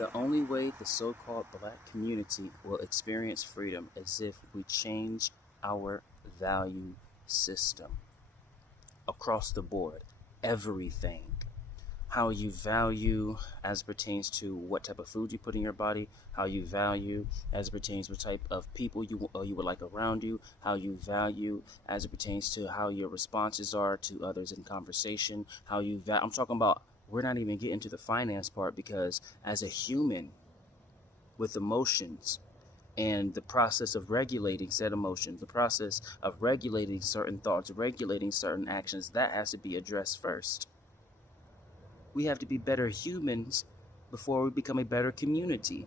The only way the so-called black community will experience freedom is if we change our value system across the board. Everything. How you value as pertains to what type of food you put in your body, how you value as it pertains to what type of people you would like around you, how you value as it pertains to how your responses are to others in conversation, I'm talking about, we're not even getting to the finance part, because as a human with emotions and the process of regulating said emotions, the process of regulating certain thoughts, regulating certain actions, that has to be addressed first. We have to be better humans before we become a better community.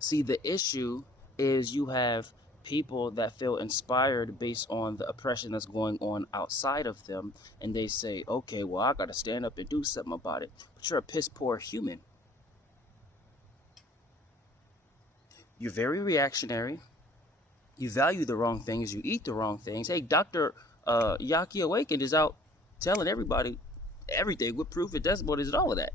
See, the issue is you have people that feel inspired based on the oppression that's going on outside of them, and they say, okay, well, I gotta stand up and do something about it. But you're a piss poor human. You're very reactionary. You value the wrong things. You eat the wrong things. Hey, Dr. Yaki Awakened is out telling everybody everything with proof and testimonies and all of that.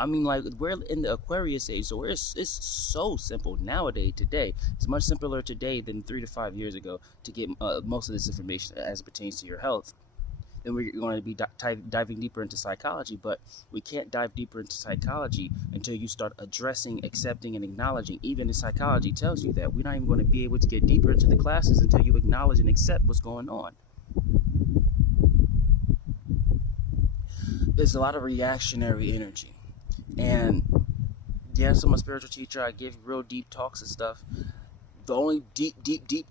I mean, like, we're in the Aquarius age, so it's so simple nowadays. Today, it's much simpler today than 3 to 5 years ago to get most of this information as it pertains to your health. Then we're going to be diving deeper into psychology, but we can't dive deeper into psychology until you start addressing, accepting, and acknowledging. Even the psychology tells you that we're not even going to be able to get deeper into the classes until you acknowledge and accept what's going on. There's a lot of reactionary energy. And yes, I'm a spiritual teacher. I give real deep talks and stuff. The only deep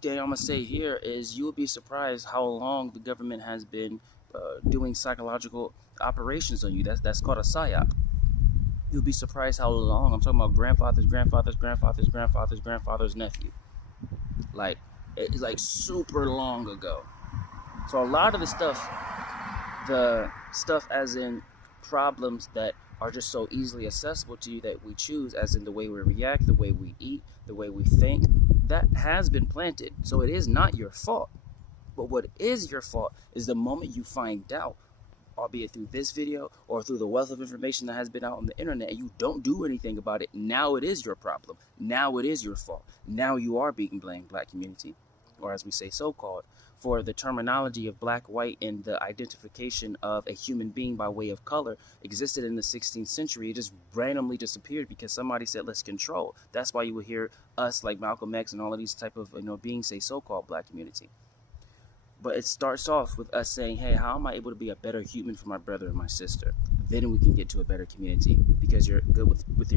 thing I'm going to say here is you'll be surprised how long the government has been doing psychological operations on you. That's called a psyop. You'll be surprised how long. I'm talking about grandfather's nephew. Like, it's like super long ago. So a lot of the stuff as in problems that are just so easily accessible to you that we choose, as in the way we react, the way we eat, the way we think, that has been planted. So it is not your fault. But what is your fault is the moment you find out, albeit through this video or through the wealth of information that has been out on the internet, and you don't do anything about it. Now it is your problem. Now it is your fault. Now you are being blamed, black community, or as we say, so-called, for the terminology of black, white, and the identification of a human being by way of color existed in the 16th century. It just randomly disappeared because somebody said, let's control. That's why you will hear us, like Malcolm X and all of these type of beings, say so-called black community. But it starts off with us saying, hey, how am I able to be a better human for my brother and my sister? Then we can get to a better community, because you're good with your